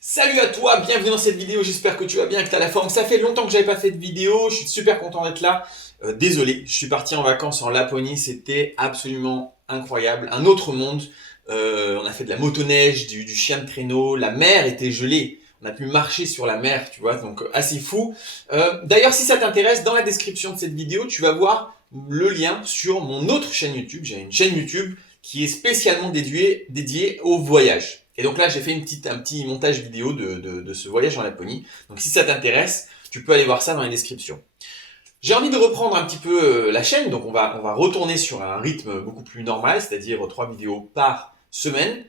Salut à toi, bienvenue dans cette vidéo, j'espère que tu vas bien, que tu as la forme. Ça fait longtemps que j'avais pas fait de vidéo, je suis super content d'être là. Désolé, je suis parti en vacances en Laponie, c'était absolument incroyable, un autre monde. On a fait de la motoneige, du chien de traîneau, la mer était gelée. On a pu marcher sur la mer, tu vois, donc assez fou. D'ailleurs, si ça t'intéresse, dans la description de cette vidéo, tu vas voir le lien sur mon autre chaîne YouTube. J'ai une chaîne YouTube qui est spécialement dédiée au voyage. Et donc là, j'ai fait un petit montage vidéo de ce voyage en Laponie. Donc si ça t'intéresse, tu peux aller voir ça dans les descriptions. J'ai envie de reprendre un petit peu la chaîne, donc on va retourner sur un rythme beaucoup plus normal, c'est-à-dire 3 vidéos par semaine.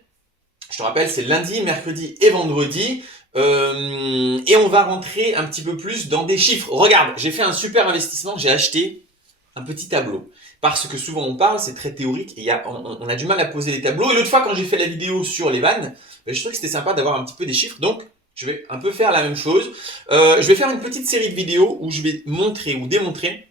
Je te rappelle, c'est lundi, mercredi et vendredi. Et on va rentrer un petit peu plus dans des chiffres. Regarde, j'ai fait un super investissement, j'ai acheté un petit tableau. Parce que souvent on parle, c'est très théorique, et on a du mal à poser les tableaux. Et l'autre fois, quand j'ai fait la vidéo sur les vannes, je trouvais que c'était sympa d'avoir un petit peu des chiffres. Donc, je vais un peu faire la même chose. Je vais faire une petite série de vidéos où je vais montrer ou démontrer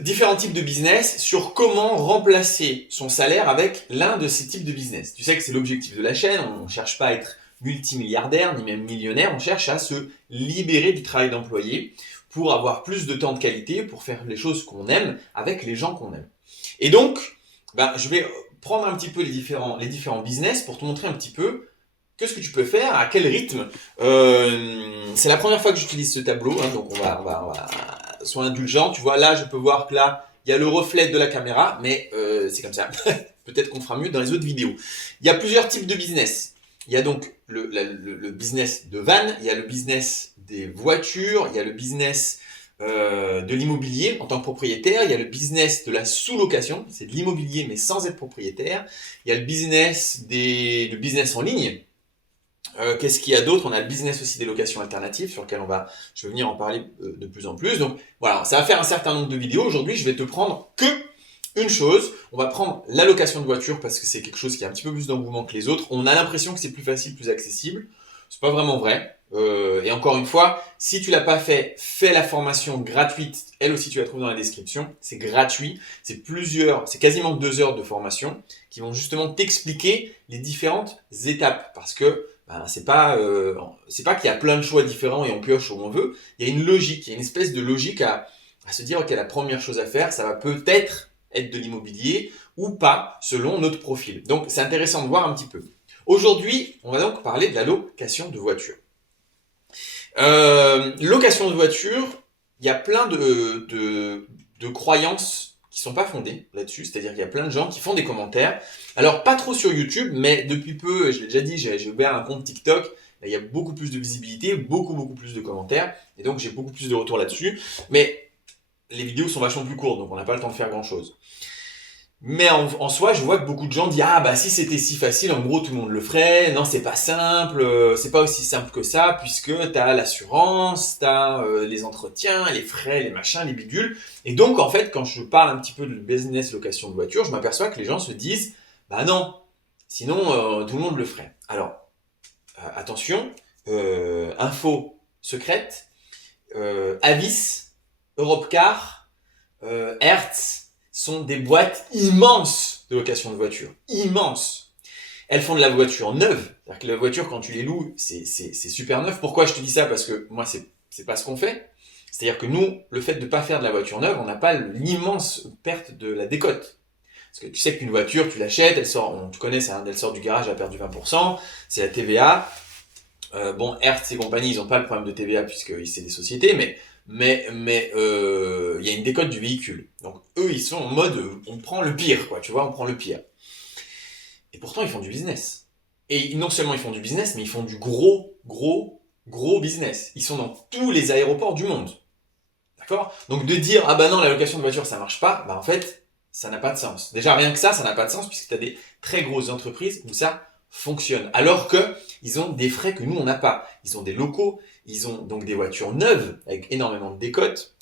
différents types de business sur comment remplacer son salaire avec l'un de ces types de business. Tu sais que c'est l'objectif de la chaîne, on ne cherche pas à être multimilliardaire ni même millionnaire, on cherche à se libérer du travail d'employé pour avoir plus de temps de qualité, pour faire les choses qu'on aime avec les gens qu'on aime. Et donc, je vais prendre un petit peu les différents business pour te montrer un petit peu qu'est-ce que tu peux faire, à quel rythme. C'est la première fois que j'utilise ce tableau, hein, donc on va sois indulgent. Tu vois, là, je peux voir que là, il y a le reflet de la caméra, mais c'est comme ça. Peut-être qu'on fera mieux dans les autres vidéos. Il y a plusieurs types de business. Il y a donc le business de van, il y a le business des voitures, il y a le business de l'immobilier en tant que propriétaire, il y a le business de la sous-location, c'est de l'immobilier mais sans être propriétaire, il y a le business en ligne. Qu'est-ce qu'il y a d'autre? On a le business aussi des locations alternatives sur lequel je vais venir en parler de plus en plus. Donc voilà, ça va faire un certain nombre de vidéos. Aujourd'hui, je vais te prendre que une chose. On va prendre la location de voiture parce que c'est quelque chose qui a un petit peu plus d'engouement que les autres. On a l'impression que c'est plus facile, plus accessible. C'est pas vraiment vrai. Et encore une fois, si tu l'as pas fait, fais la formation gratuite. Elle aussi, tu la trouves dans la description. C'est gratuit. C'est quasiment 2 heures de formation qui vont justement t'expliquer les différentes étapes parce que c'est pas qu'il y a plein de choix différents et on pioche où on veut. Il y a une logique, il y a une espèce de logique à se dire, ok, la première chose à faire, ça va peut-être être de l'immobilier ou pas, selon notre profil. Donc, c'est intéressant de voir un petit peu. Aujourd'hui, on va donc parler de la location de voiture. Location de voiture, il y a plein de croyances qui sont pas fondées là-dessus, c'est-à-dire qu'il y a plein de gens qui font des commentaires. Alors, pas trop sur YouTube, mais depuis peu, je l'ai déjà dit, j'ai ouvert un compte TikTok, là, il y a beaucoup plus de visibilité, beaucoup plus de commentaires, et donc j'ai beaucoup plus de retours là-dessus. Mais les vidéos sont vachement plus courtes, donc on n'a pas le temps de faire grand-chose. Mais en soi, je vois que beaucoup de gens disent ah bah si c'était si facile, en gros tout le monde le ferait. Non, c'est pas simple, c'est pas aussi simple que ça puisque t'as l'assurance, t'as les entretiens, les frais, les machins, les bidules. Et donc en fait, quand je parle un petit peu de business location de voiture, je m'aperçois que les gens se disent bah non, sinon tout le monde le ferait. Alors attention, info secrète, Avis, Europcar, Hertz sont des boîtes immenses de location de voitures. Immenses. Elles font de la voiture neuve. C'est-à-dire que la voiture, quand tu les loues, c'est super neuf. Pourquoi je te dis ça? Parce que moi, c'est pas ce qu'on fait. C'est-à-dire que nous, le fait de ne pas faire de la voiture neuve, on n'a pas l'immense perte de la décote. Parce que tu sais qu'une voiture, tu l'achètes, elle sort, tu connais, elle sort du garage, elle a perdu 20%, c'est la TVA. Bon, Hertz et compagnie, ils n'ont pas le problème de TVA puisque c'est des sociétés, mais il y a une décote du véhicule. Donc eux, ils sont en mode, on prend le pire, quoi, tu vois, on prend le pire. Et pourtant, ils font du business. Et non seulement ils font du business, mais ils font du gros business. Ils sont dans tous les aéroports du monde. D'accord? Donc de dire, ah bah non, la location de voiture, ça marche pas, bah en fait, ça n'a pas de sens. Déjà, rien que ça n'a pas de sens puisque tu as des très grosses entreprises où ça fonctionne. Alors que ils ont des frais que nous, on n'a pas. Ils ont des locaux, ils ont donc des voitures neuves avec énormément de décotes.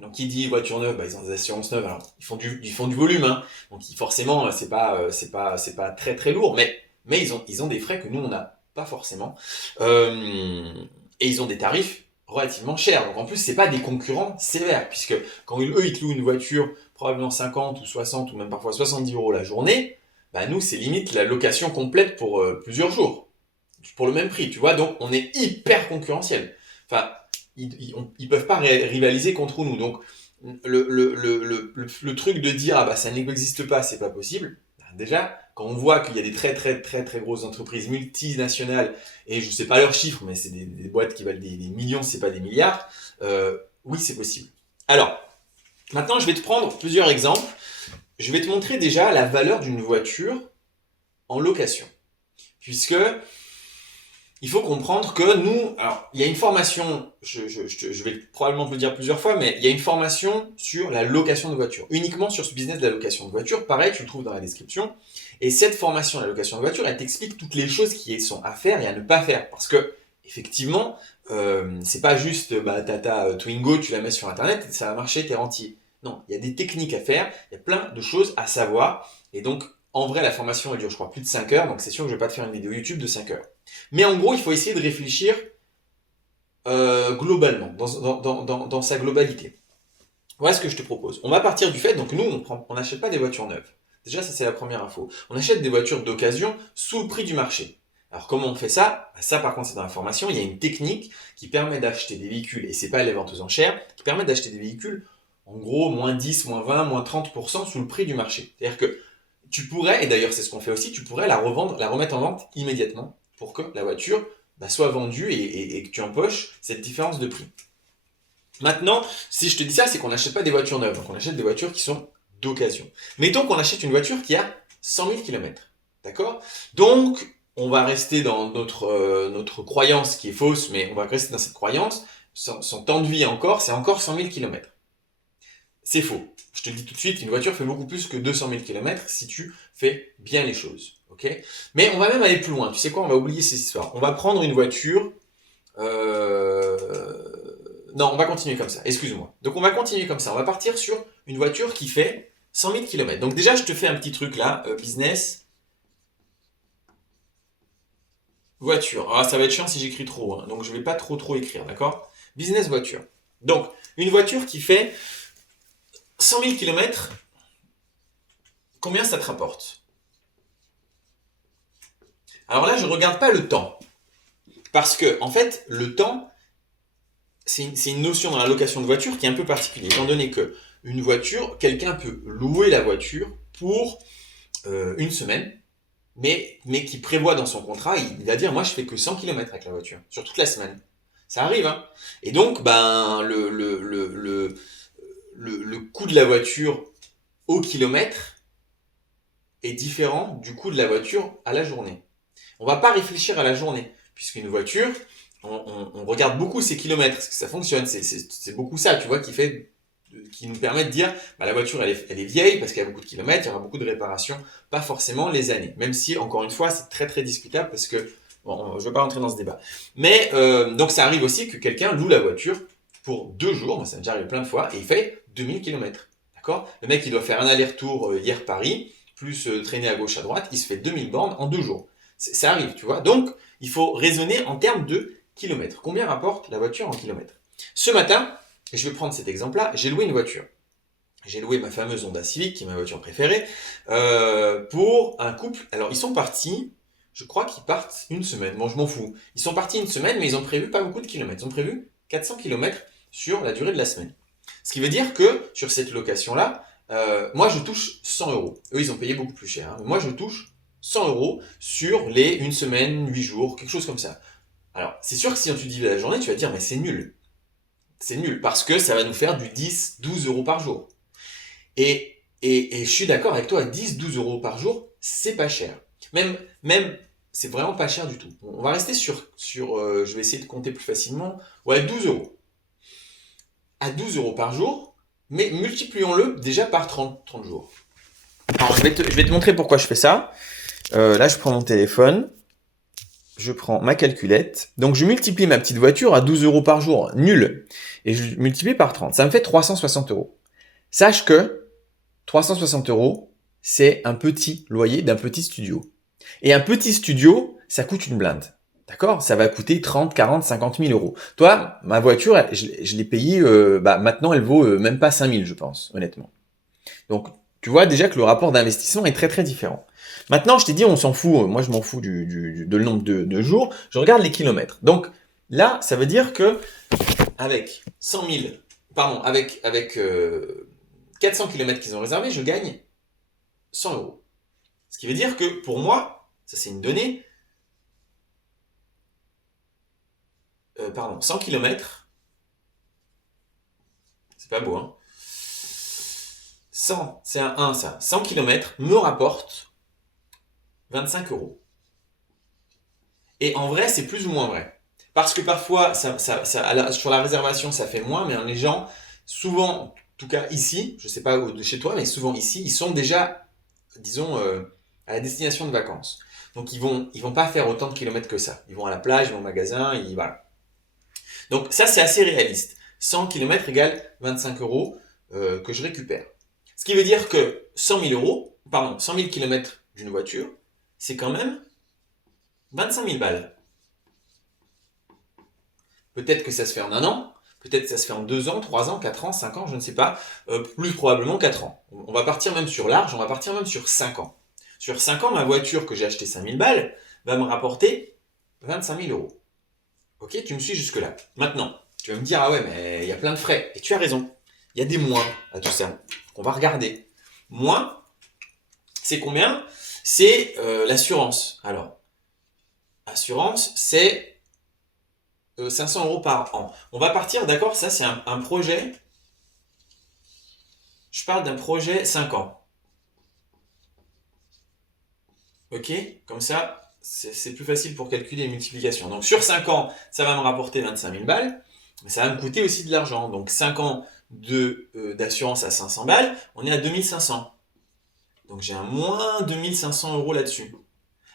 Donc, qui dit voiture neuve, bah, ils ont des assurances neuves. Alors, ils font du volume, hein. Donc, forcément, c'est pas très lourd, mais ils ont des frais que nous, on n'a pas forcément. Et ils ont des tarifs relativement chers. Donc, en plus, c'est pas des concurrents sévères, puisque quand eux, ils te louent une voiture, probablement 50 ou 60 ou même parfois 70 € la journée, bah, nous, c'est limite la location complète pour plusieurs jours. pour le même prix, tu vois. Donc, on est hyper concurrentiel. Enfin, ils peuvent pas rivaliser contre nous. Donc, le truc de dire, ah bah ça n'existe pas, c'est pas possible. Déjà, quand on voit qu'il y a des très très très très grosses entreprises multinationales, et je sais pas leurs chiffres, mais c'est des boîtes qui valent des millions, c'est pas des milliards, oui, c'est possible. Alors, maintenant, je vais te prendre plusieurs exemples. Je vais te montrer déjà la valeur d'une voiture en location. Puisque il faut comprendre que nous, alors il y a une formation, je vais probablement te le dire plusieurs fois, mais il y a une formation sur la location de voiture, uniquement sur ce business de la location de voiture. Pareil, tu le trouves dans la description. Et cette formation de la location de voiture, elle t'explique toutes les choses qui sont à faire et à ne pas faire. Parce que, effectivement, c'est pas juste ta Twingo, tu la mets sur Internet, ça va marcher, t'es rentier. Non, il y a des techniques à faire, il y a plein de choses à savoir. Et donc, en vrai, la formation, elle dure, je crois, plus de 5 heures. Donc, c'est sûr que je vais pas te faire une vidéo YouTube de 5 heures. Mais en gros, il faut essayer de réfléchir globalement, dans sa globalité. Voilà ce que je te propose. On va partir du fait, donc nous, on n'achète pas des voitures neuves. Déjà, ça c'est la première info. On achète des voitures d'occasion sous le prix du marché. Alors comment on fait ça? Ça par contre c'est dans la formation, il y a une technique qui permet d'acheter des véhicules, et c'est pas les ventes aux enchères, qui permet d'acheter des véhicules en gros moins 10, moins 20, moins 30% sous le prix du marché. C'est-à-dire que tu pourrais, et d'ailleurs c'est ce qu'on fait aussi, tu pourrais la revendre, la remettre en vente immédiatement pour que la voiture soit vendue et que tu empoches cette différence de prix. Maintenant, si je te dis ça, c'est qu'on n'achète pas des voitures neuves, donc on achète des voitures qui sont d'occasion. Mettons qu'on achète une voiture qui a 100 000 km, d'accord? Donc, on va rester dans notre croyance qui est fausse, mais on va rester dans cette croyance, son temps de vie c'est encore 100 000 km. C'est faux. Je te le dis tout de suite, une voiture fait beaucoup plus que 200 000 km si tu fais bien les choses, ok? Mais on va même aller plus loin. Tu sais quoi? On va oublier ces histoires. On va prendre une voiture... Non, on va continuer comme ça, excuse-moi. Donc on va continuer comme ça, on va partir sur une voiture qui fait 100 000 km. Donc déjà, je te fais un petit truc là, business, voiture. Ah, ça va être chiant si j'écris trop, hein, donc je vais pas trop écrire, d'accord? Business voiture. Donc, une voiture qui fait 100 000 km, combien ça te rapporte? Alors là, je ne regarde pas le temps. Parce que, en fait, le temps, c'est une notion dans la location de voiture qui est un peu particulière. Étant donné que une voiture, quelqu'un peut louer la voiture pour une semaine, mais qui prévoit dans son contrat, il va dire, moi je fais que 100 km avec la voiture, sur toute la semaine. Ça arrive, hein. Et donc, ben, le coût de la voiture au kilomètre est différent du coût de la voiture à la journée. On va pas réfléchir à la journée, puisqu'une voiture, on regarde beaucoup ses kilomètres, parce que ça fonctionne, c'est beaucoup ça, tu vois, qui nous permet de dire, bah, la voiture, elle est vieille, parce qu'il y a beaucoup de kilomètres, il y aura beaucoup de réparations, pas forcément les années. Même si, encore une fois, c'est très discutable, parce que, bon, je ne vais pas rentrer dans ce débat. Mais, donc ça arrive aussi que quelqu'un loue la voiture pour 2 jours, moi ça m'est déjà arrivé plein de fois, et il fait 2000 km. D'accord? Le mec, il doit faire un aller-retour hier-Paris, plus traîner à gauche à droite, il se fait 2000 bornes en 2 jours. Ça arrive, tu vois. Donc, il faut raisonner en termes de kilomètres. Combien rapporte la voiture en kilomètres? Ce matin, et je vais prendre cet exemple-là, j'ai loué une voiture. J'ai loué ma fameuse Honda Civic, qui est ma voiture préférée, pour un couple. Alors, ils sont partis, je crois qu'ils partent une semaine. Bon, je m'en fous. Ils sont partis une semaine, mais ils ont prévu pas beaucoup de kilomètres. Ils ont prévu 400 km sur la durée de la semaine. Ce qui veut dire que, sur cette location-là, moi, je touche 100 euros. Eux, ils ont payé beaucoup plus cher. Hein. Moi, je touche 100 euros sur les 1 semaine, 8 jours, quelque chose comme ça. Alors, c'est sûr que si tu divises la journée, tu vas te dire, mais c'est nul. C'est nul, parce que ça va nous faire du 10, 12 euros par jour. Et je suis d'accord avec toi, 10, 12 euros par jour, c'est pas cher. Même, c'est vraiment pas cher du tout. On va rester sur je vais essayer de compter plus facilement. Ouais, 12 euros. À 12 euros par jour, mais multiplions-le déjà par 30 jours. Alors, je vais te montrer pourquoi je fais ça. Là, je prends mon téléphone. Je prends ma calculette. Donc, je multiplie ma petite voiture à 12 euros par jour. Nul. Et je multiplie par 30. Ça me fait 360 euros. Sache que 360 euros, c'est un petit loyer d'un petit studio. Et un petit studio, ça coûte une blinde. D'accord? Ça va coûter 30, 40, 50 000 euros. Toi, ma voiture, je l'ai payée, maintenant, elle vaut même pas 5 000, je pense, honnêtement. Donc, Tu vois déjà que le rapport d'investissement est très très différent. Maintenant, je t'ai dit, on s'en fout, moi je m'en fous de le nombre de jours, je regarde les kilomètres. Donc là, ça veut dire que avec 100 000, pardon, avec 400 kilomètres qu'ils ont réservés, je gagne 100 euros. Ce qui veut dire que pour moi, ça c'est une donnée, 100 kilomètres, c'est pas beau, hein. 100, c'est un 1 ça, 100 kilomètres me rapporte 25 euros. Et en vrai, c'est plus ou moins vrai. Parce que parfois, sur la réservation, ça fait moins, mais les gens, souvent, en tout cas ici, je ne sais pas de chez toi, mais souvent ici, ils sont déjà, disons, à la destination de vacances. Donc ils vont pas faire autant de kilomètres que ça. Ils vont à la plage, ils vont au magasin, voilà. Donc ça, c'est assez réaliste. 100 kilomètres égale 25 euros que je récupère. Ce qui veut dire que 100 000 euros, pardon, 100 000 kilomètres d'une voiture, c'est quand même 25 000 balles. Peut-être que ça se fait en un an, peut-être que ça se fait en 2 ans, 3 ans, 4 ans, 5 ans, je ne sais pas. Plus probablement 4 ans. On va partir même sur large, on va partir même sur 5 ans. Sur 5 ans, ma voiture que j'ai achetée 5 000 balles va me rapporter 25 000 euros. Ok, tu me suis jusque-là. Maintenant, tu vas me dire, ah ouais, mais il y a plein de frais. Et tu as raison. Il y a des moins à tout ça. On va regarder. Moins, c'est combien? C'est l'assurance. Alors, assurance, c'est 500 euros par an. On va partir, d'accord, ça c'est un projet. Je parle d'un projet 5 ans. Ok? Comme ça, c'est plus facile pour calculer les multiplications. Donc sur 5 ans, ça va me rapporter 25 000 balles, mais ça va me coûter aussi de l'argent. Donc 5 ans d'assurance à 500 balles, on est à 2500. Donc j'ai un moins 2500 euros là-dessus.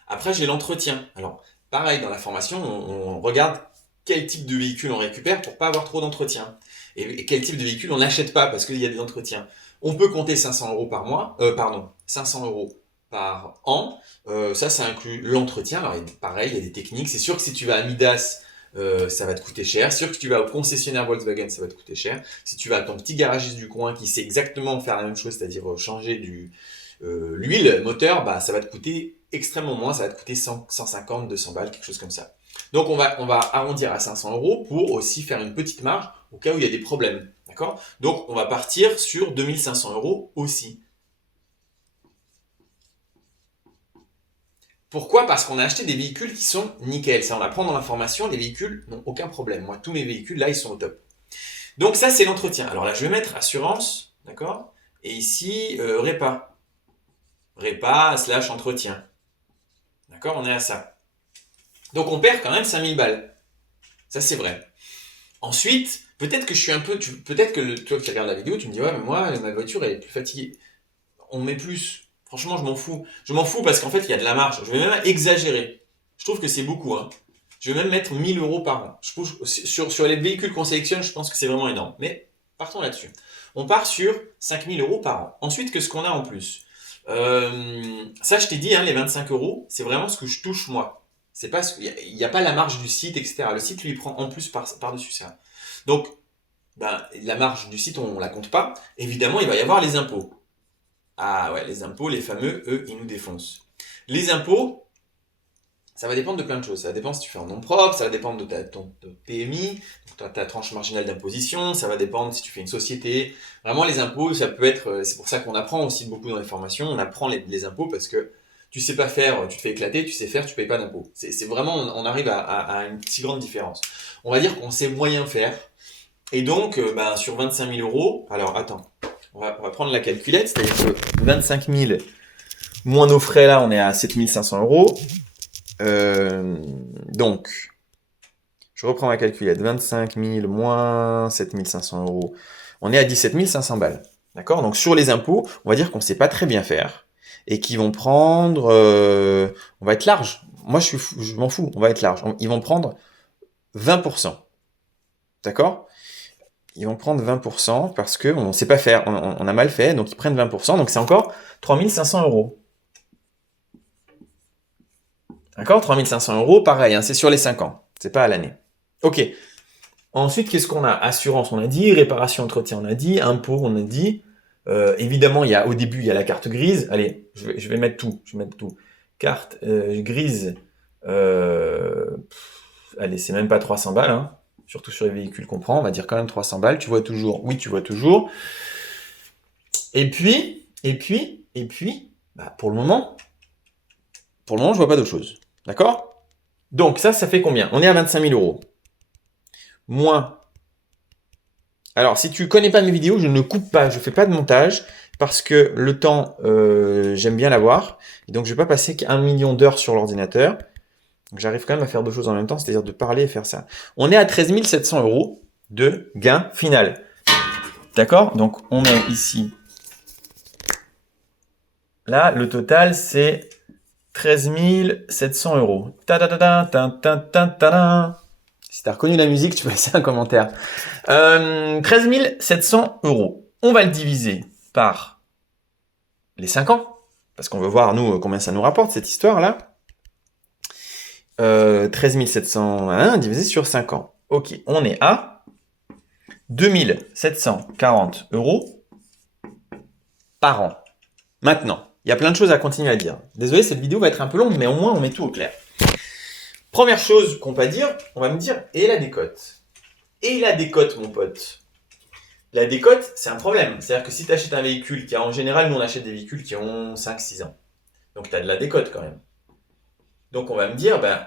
Après, j'ai l'entretien. Alors, pareil, dans la formation, on regarde quel type de véhicule on récupère pour pas avoir trop d'entretien. Et quel type de véhicule on n'achète pas parce qu'il y a des entretiens. On peut compter 500 euros par mois, 500 euros par an. Ça inclut l'entretien. Alors, pareil, il y a des techniques. C'est sûr que si tu vas à Midas, ça va te coûter cher. C'est sûr que si tu vas au concessionnaire Volkswagen, ça va te coûter cher. Si tu vas à ton petit garagiste du coin qui sait exactement faire la même chose, c'est-à-dire changer l'huile moteur, bah, ça va te coûter extrêmement moins, ça va te coûter 150, 200 balles, quelque chose comme ça. Donc on va arrondir à 500 euros pour aussi faire une petite marge au cas où il y a des problèmes. D'accord? Donc on va partir sur 2500 euros aussi. Pourquoi? Parce qu'on a acheté des véhicules qui sont nickel. Ça, on apprend dans la formation, les véhicules n'ont aucun problème. Moi, tous mes véhicules, là, ils sont au top. Donc ça, c'est l'entretien. Alors là, je vais mettre assurance, d'accord? Et ici, répa. Répa / entretien. D'accord? On est à ça. Donc on perd quand même 5000 balles. Ça, c'est vrai. Ensuite, peut-être que je suis un peu. Peut-être que toi qui regardes la vidéo, tu me dis, ouais, mais moi, ma voiture, elle est plus fatiguée. On met plus. Franchement, je m'en fous. Je m'en fous parce qu'en fait, il y a de la marge. Je vais même exagérer. Je trouve que c'est beaucoup, hein. Je vais même mettre 1000 euros par an. Sur les véhicules qu'on sélectionne, je pense que c'est vraiment énorme. Mais partons là-dessus. On part sur 5000 euros par an. Ensuite, qu'est-ce qu'on a en plus? Ça, je t'ai dit, hein, les 25 euros, c'est vraiment ce que je touche moi. C'est pas il n'y a pas la marge du site, etc. Le site lui prend en plus par-dessus ça. Donc, ben, la marge du site, on ne la compte pas. Évidemment, il va y avoir les impôts. Ah ouais, les impôts, les fameux, eux, ils nous défoncent. Les impôts, ça va dépendre de plein de choses. Ça va dépendre si tu fais en nom propre, ça va dépendre de ton PMI, ta tranche marginale d'imposition, ça va dépendre si tu fais une société. Vraiment, les impôts, ça peut être. C'est pour ça qu'on apprend aussi beaucoup dans les formations. On apprend les impôts parce que tu sais pas faire, tu te fais éclater, tu sais faire, tu payes pas d'impôts. C'est vraiment, on arrive à une si grande différence. On va dire qu'on sait moyen faire. Et donc, ben, sur 25 000 euros, alors attends, on va prendre la calculette, c'est-à-dire que 25 000 moins nos frais là, on est à 7 500 euros. Donc, je reprends ma calculette. 25 000 moins 7 500 euros. On est à 17 500 balles. D'accord? Donc, sur les impôts, on va dire qu'on ne sait pas très bien faire. Et qu'ils vont prendre... on va être large. Moi, je m'en fous. On va être large. Ils vont prendre 20%. D'accord? Ils vont prendre 20% parce qu'on ne sait pas faire. On a mal fait. Donc, ils prennent 20%. Donc, c'est encore 3 500 euros. D'accord? 3 500 euros, pareil, hein, c'est sur les 5 ans, c'est pas à l'année. Ok. Ensuite, qu'est-ce qu'on a? Assurance, on a dit. Réparation, entretien, on a dit. Impôt, on a dit. Évidemment, au début, il y a la carte grise. Allez, je vais mettre tout. Je vais mettre tout. Carte grise. Allez, c'est même pas 300 balles. Hein. Surtout sur les véhicules qu'on prend. On va dire quand même 300 balles. Tu vois toujours. Oui, tu vois toujours. Et puis, bah, pour le moment, je vois pas d'autre chose. D'accord? Donc, ça fait combien? On est à 25 000 euros. Moins. Alors, si tu connais pas mes vidéos, je ne coupe pas, je fais pas de montage parce que le temps, j'aime bien l'avoir. Et donc, je vais pas passer qu'1 million d'heures sur l'ordinateur. Donc, j'arrive quand même à faire deux choses en même temps, c'est-à-dire de parler et faire ça. On est à 13 700 euros de gain final. D'accord? Donc, on met ici. Là, le total, c'est 13 700 euros. Si tu as reconnu la musique, tu peux laisser un commentaire. 13 700 euros. On va le diviser par les 5 ans, parce qu'on veut voir, nous, combien ça nous rapporte, cette histoire-là. 13 701 divisé sur 5 ans. Ok, on est à 2 740 euros par an. Maintenant, il y a plein de choses à continuer à dire. Désolé, cette vidéo va être un peu longue, mais au moins, on met tout au clair. Première chose qu'on va dire, on va me dire, et la décote? Et la décote, mon pote? La décote, c'est un problème. C'est-à-dire que si tu achètes un véhicule qui a, en général, nous on achète des véhicules qui ont 5-6 ans. Donc tu as de la décote quand même. Donc on va me dire, ben,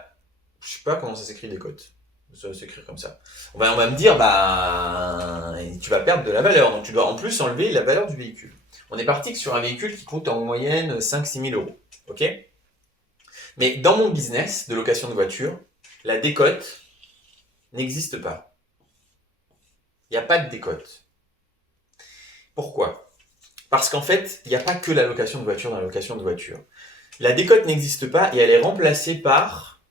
je sais pas comment ça s'écrit décote. Ça va s'écrire comme ça. On va me dire, bah, tu vas perdre de la valeur. Donc tu dois en plus enlever la valeur du véhicule. On est parti sur un véhicule qui coûte en moyenne 5-6 000 euros. Ok? Mais dans mon business de location de voiture, la décote n'existe pas. Il n'y a pas de décote. Pourquoi? Parce qu'en fait, il n'y a pas que la location de voiture dans la location de voiture. La décote n'existe pas et elle est remplacée par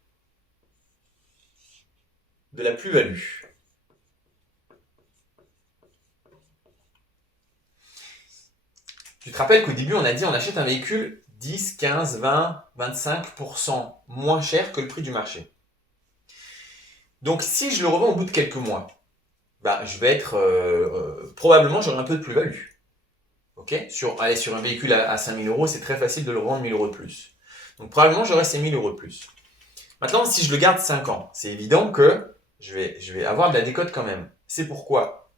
de la plus-value. Tu te rappelles qu'au début, on a dit on achète un véhicule 10, 15, 20, 25% moins cher que le prix du marché. Donc si je le revends au bout de quelques mois, bah, je vais être probablement j'aurai un peu de plus-value. Okay, sur un véhicule à 5 000 euros, c'est très facile de le revendre 1 000 euros de plus. Donc probablement j'aurai ces 1 000 euros de plus. Maintenant, si je le garde 5 ans, c'est évident que je vais avoir de la décote quand même. C'est pourquoi,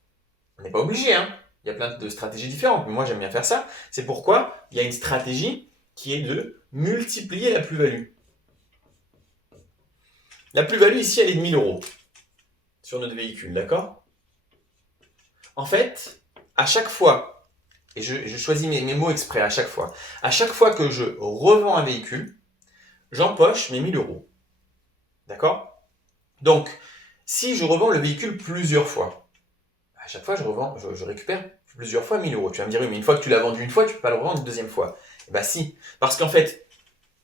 on n'est pas obligé, hein. Il y a plein de stratégies différentes, mais moi j'aime bien faire ça. C'est pourquoi il y a une stratégie qui est de multiplier la plus-value. La plus-value ici, elle est de 1 000 euros sur notre véhicule, d'accord? En fait, à chaque fois, et je choisis mes mots exprès à chaque fois que je revends un véhicule, j'empoche mes 1 000 euros. D'accord? Donc, si je revends le véhicule plusieurs fois, à chaque fois je récupère plusieurs fois 1 000 euros. Tu vas me dire, oui, mais une fois que tu l'as vendu une fois, tu ne peux pas le revendre une deuxième fois. Bah si, parce qu'en fait,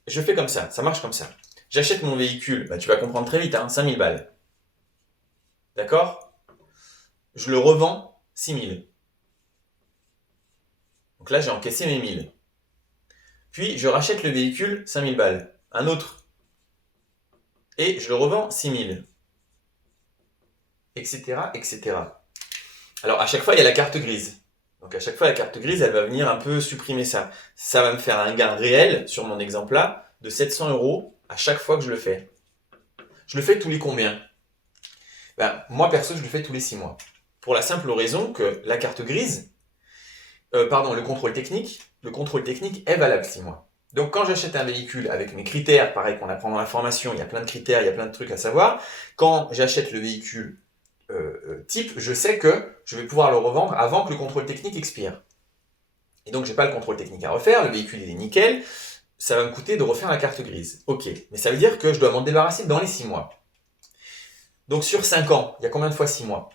je fais comme ça marche comme ça. J'achète mon véhicule, bah, tu vas comprendre très vite, hein, 5 000 balles. D'accord? Je le revends 6 000. Donc là, j'ai encaissé mes 1 000. Puis, je rachète le véhicule 5 000 balles. Un autre. Et je le revends 6 000. Etc., etc. Alors, à chaque fois, il y a la carte grise. Donc, à chaque fois, la carte grise, elle va venir un peu supprimer ça. Ça va me faire un gain réel, sur mon exemple-là, de 700 euros à chaque fois que je le fais. Je le fais tous les combien? Ben, moi, perso, je le fais tous les 6 mois. Pour la simple raison que la carte grise, le contrôle technique est valable 6 mois. Donc, quand j'achète un véhicule avec mes critères, pareil qu'on apprend dans la formation, il y a plein de critères, il y a plein de trucs à savoir. Quand j'achète le véhicule type, je sais que je vais pouvoir le revendre avant que le contrôle technique expire. Et donc, j'ai pas le contrôle technique à refaire, le véhicule il est nickel, ça va me coûter de refaire la carte grise. Ok, mais ça veut dire que je dois m'en débarrasser dans les 6 mois. Donc, sur 5 ans, il y a combien de fois 6 mois?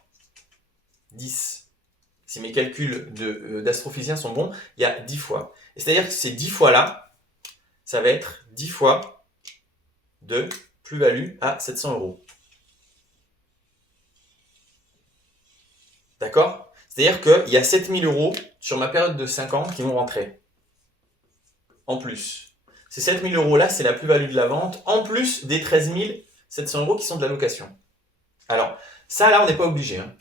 10. Si mes calculs d'astrophysicien sont bons, il y a 10 fois. Et c'est-à-dire que ces 10 fois-là, ça va être 10 fois de plus-value à 700 euros. D'accord? C'est-à-dire qu'il y a 7 000 euros sur ma période de 5 ans qui vont rentrer. En plus. Ces 7 000 euros-là, c'est la plus-value de la vente, en plus des 13 700 euros qui sont de la location. Alors, ça, là, on n'est pas obligé. Hein.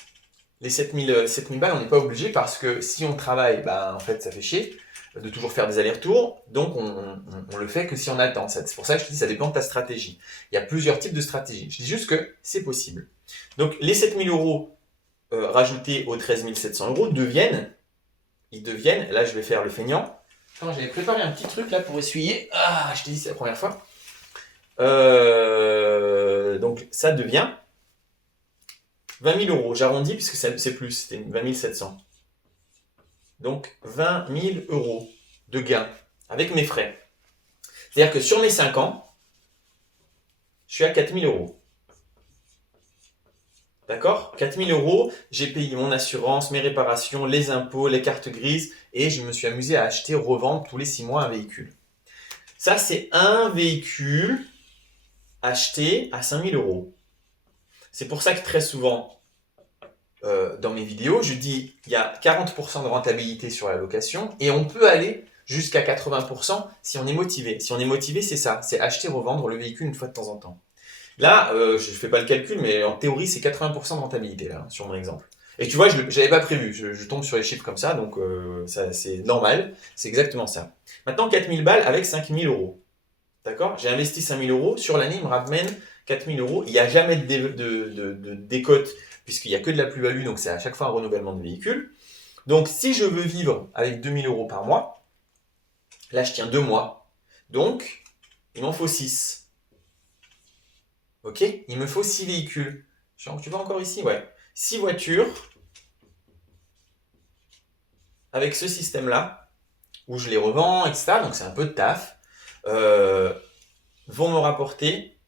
Les 7000 balles, on n'est pas obligé parce que si on travaille, bah, en fait, ça fait chier de toujours faire des allers-retours. Donc, on le fait que si on attend. C'est pour ça que je te dis, ça dépend de ta stratégie. Il y a plusieurs types de stratégies. Je dis juste que c'est possible. Donc, les 7000 euros rajoutés aux 13 700 euros ils deviennent, là, je vais faire le feignant. Attends, j'avais préparé un petit truc là pour essuyer. Ah, je t'ai dit, c'est la première fois. Donc, ça devient 20 000 euros. J'arrondis puisque c'est plus, c'était 20 700. Donc 20 000 euros de gain avec mes frais. C'est-à-dire que sur mes 5 ans, je suis à 4 000 euros. D'accord? 4 000 euros, j'ai payé mon assurance, mes réparations, les impôts, les cartes grises et je me suis amusé à acheter, revendre tous les 6 mois un véhicule. Ça, c'est un véhicule acheté à 5 000 euros. C'est pour ça que très souvent, dans mes vidéos, je dis il y a 40% de rentabilité sur la location et on peut aller jusqu'à 80% si on est motivé. Si on est motivé, c'est ça, c'est acheter, revendre le véhicule une fois de temps en temps. Là, je ne fais pas le calcul, mais en théorie, c'est 80% de rentabilité là, sur mon exemple. Et tu vois, je n'avais pas prévu, je tombe sur les chiffres comme ça, donc ça, c'est normal, c'est exactement ça. Maintenant, 4000 balles avec 5000 euros. D'accord? J'ai investi 5000 euros, sur l'année, il me ramène 4000 euros. Il n'y a jamais de décote, puisqu'il n'y a que de la plus-value, donc c'est à chaque fois un renouvellement de véhicule. Donc, si je veux vivre avec 2000 euros par mois, là, je tiens 2 mois. Donc, il m'en faut 6. Ok? Il me faut 6 véhicules. Tu vois encore ici? Ouais. 6 voitures avec ce système-là, où je les revends, etc. Donc, c'est un peu de taf. Vont me rapporter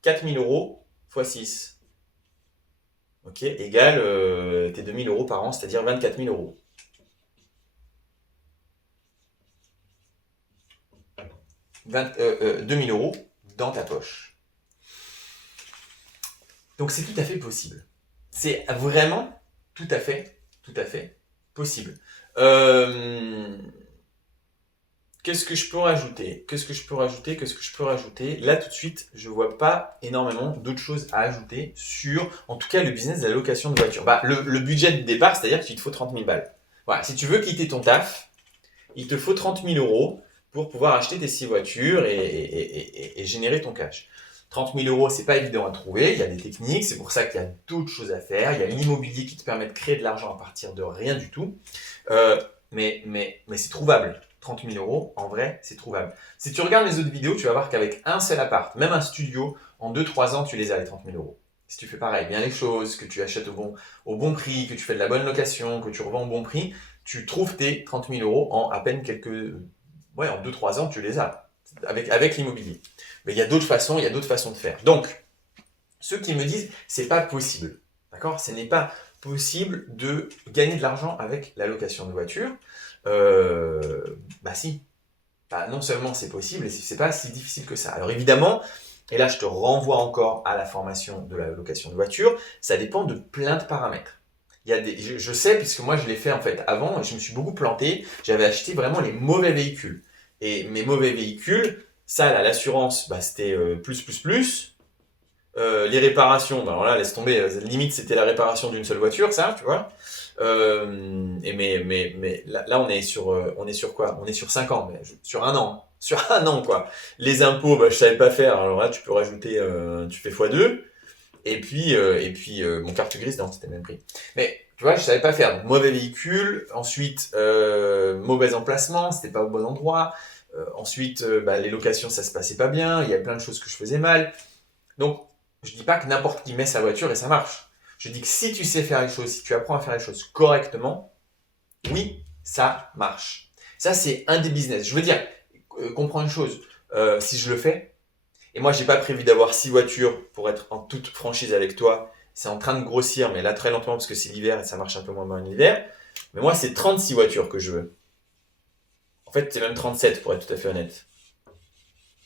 4000 euros x 6. Ok, égale tes 2000 euros par an, c'est-à-dire 24 000 euros. 2000 euros dans ta poche. Donc c'est tout à fait possible. C'est vraiment tout à fait possible. Qu'est-ce que je peux rajouter? Là, tout de suite, je vois pas énormément d'autres choses à ajouter sur, en tout cas, le business de la location de voiture. Bah, le budget de départ, c'est-à-dire qu'il te faut 30 000 balles. Voilà, si tu veux quitter ton taf, il te faut 30 000 euros pour pouvoir acheter tes 6 voitures et générer ton cash. 30 000 euros, c'est pas évident à trouver. Il y a des techniques, c'est pour ça qu'il y a d'autres choses à faire. Il y a l'immobilier qui te permet de créer de l'argent à partir de rien du tout. Mais c'est trouvable. 30 000 euros, en vrai, c'est trouvable. Si tu regardes les autres vidéos, tu vas voir qu'avec un seul appart, même un studio, en 2-3 ans, tu les as les 30 000 euros. Si tu fais pareil, bien les choses, que tu achètes au bon prix, que tu fais de la bonne location, que tu revends au bon prix, tu trouves tes 30 000 euros en à peine ouais, en 2-3 ans, tu les as. Avec l'immobilier. Mais il y a d'autres façons de faire. Donc, ceux qui me disent, c'est pas possible. D'accord? Ce n'est pas possible de gagner de l'argent avec la location de voiture. Bah si. Bah, non seulement c'est possible, et c'est pas si difficile que ça. Alors évidemment, et là je te renvoie encore à la formation de la location de voiture, ça dépend de plein de paramètres. Je sais, puisque moi je l'ai fait en fait avant, et je me suis beaucoup planté, j'avais acheté vraiment les mauvais véhicules. Et mes mauvais véhicules, ça là, l'assurance, bah, c'était plus. Les réparations, bah, alors là, laisse tomber, limite c'était la réparation d'une seule voiture, ça, tu vois. Mais là, on est sur quoi? On est sur 5 ans, sur un an. Sur un an, quoi. Les impôts, bah, je savais pas faire. Alors là, tu peux rajouter, tu fais x2. Et puis, mon carte grise, non, c'était le même prix. Mais, tu vois, je savais pas faire. Donc, mauvais véhicule. Ensuite, mauvais emplacement, c'était pas au bon endroit. Ensuite, bah, les locations, ça se passait pas bien. Il y a plein de choses que je faisais mal. Donc, je dis pas que n'importe qui met sa voiture et ça marche. Je dis que si tu sais faire les choses, si tu apprends à faire les choses correctement, oui, ça marche. Ça, c'est un des business. Je veux dire, comprends une chose. Si je le fais, et moi, j'ai pas prévu d'avoir 6 voitures pour être en toute franchise avec toi. C'est en train de grossir, mais là, très lentement, parce que c'est l'hiver et ça marche un peu moins bien l'hiver. Mais moi, c'est 36 voitures que je veux. En fait, c'est même 37 pour être tout à fait honnête.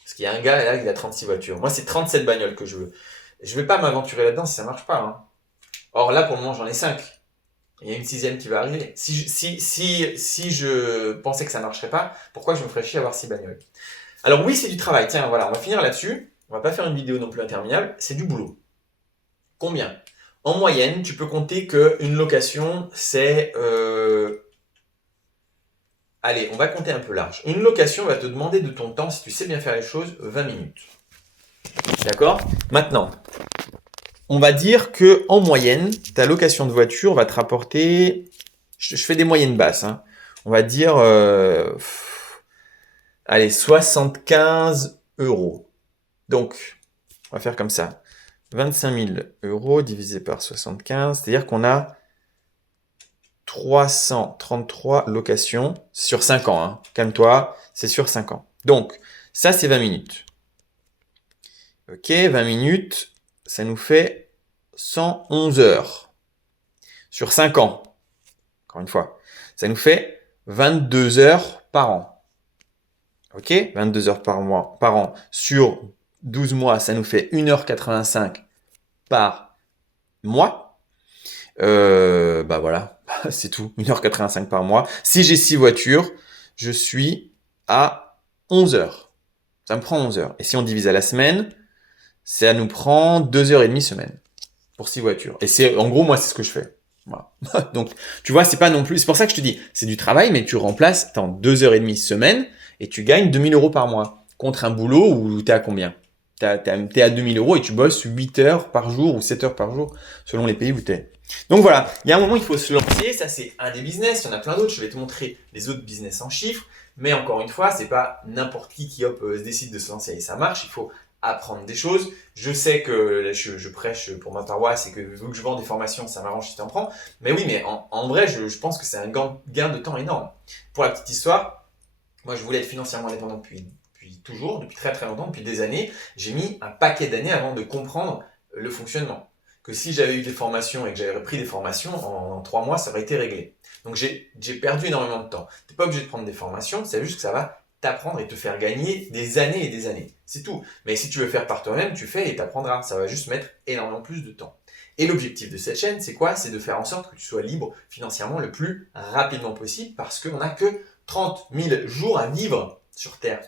Parce qu'il y a un gars là, il a 36 voitures. Moi, c'est 37 bagnoles que je veux. Je vais pas m'aventurer là-dedans si ça marche pas. Hein. Or là, pour le moment, j'en ai 5. Il y a une 6e qui va arriver. Si je pensais que ça marcherait pas, pourquoi je me ferais chier à avoir 6 bagnoles? Alors oui, c'est du travail. Tiens, voilà, on va finir là-dessus. On va pas faire une vidéo non plus interminable. C'est du boulot. Combien? En moyenne, tu peux compter qu'une location, c'est... Allez, on va compter un peu large. Une location va te demander de ton temps, si tu sais bien faire les choses, 20 minutes. D'accord? Maintenant, on va dire que en moyenne, ta location de voiture va te rapporter... Je fais des moyennes basses. Hein. On va dire... allez, 75 euros. Donc, on va faire comme ça. 25 000 euros divisé par 75, c'est-à-dire qu'on a 333 locations sur 5 ans. Hein. Calme-toi, c'est sur 5 ans. Donc, ça, c'est 20 minutes. Ok, 20 minutes, ça nous fait 111 heures sur 5 ans. Encore une fois, ça nous fait 22 heures par an. Ok, 22 heures par mois, par an sur 12 mois, ça nous fait 1h85 par mois. Bah voilà, c'est tout, 1h85 par mois. Si j'ai 6 voitures, je suis à 11 heures. Ça me prend 11 heures. Et si on divise à la semaine, ça nous prend 2h30 semaine pour 6 voitures. Et c'est, en gros, moi, c'est ce que je fais. Voilà. Donc, tu vois, c'est pas non plus, c'est pour ça que je te dis, c'est du travail, mais tu remplaces, t'es en 2h30 semaine et tu gagnes 2000 euros par mois. Contre un boulot où t'es à combien? T'es à 2000 euros et tu bosses 8 heures par jour ou 7 heures par jour, selon les pays où t'es. Donc voilà, il y a un moment, il faut se lancer. Ça, c'est un des business. Il y en a plein d'autres. Je vais te montrer les autres business en chiffres. Mais encore une fois, c'est pas n'importe qui hop, décide de se lancer et ça marche. Il faut apprendre des choses. Je sais que je prêche pour ma paroisse et que vu que je vends des formations, ça m'arrange si tu en prends. Mais oui, mais en vrai, je pense que c'est un gain de temps énorme. Pour la petite histoire, moi, je voulais être financièrement indépendant depuis toujours, depuis très très longtemps, depuis des années. J'ai mis un paquet d'années avant de comprendre le fonctionnement. Que si j'avais eu des formations et que j'avais repris des formations, en 3 mois, ça aurait été réglé. Donc j'ai perdu énormément de temps. Tu n'es pas obligé de prendre des formations, c'est juste que ça va t'apprendre et te faire gagner des années et des années. C'est tout. Mais si tu veux faire par toi-même, tu fais et t'apprendras. Ça va juste mettre énormément plus de temps. Et l'objectif de cette chaîne, c'est quoi? C'est de faire en sorte que tu sois libre financièrement le plus rapidement possible parce qu'on n'a que 30 000 jours à vivre sur Terre.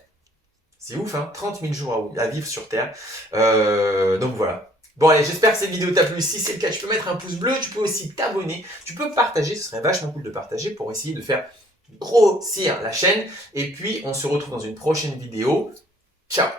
C'est ouf, hein, 30 000 jours à vivre sur Terre. Donc voilà. Bon allez, j'espère que cette vidéo t'a plu. Si c'est le cas, tu peux mettre un pouce bleu, tu peux aussi t'abonner, tu peux partager, ce serait vachement cool de partager pour essayer de faire grossir la chaîne. Et puis, on se retrouve dans une prochaine vidéo. Ciao!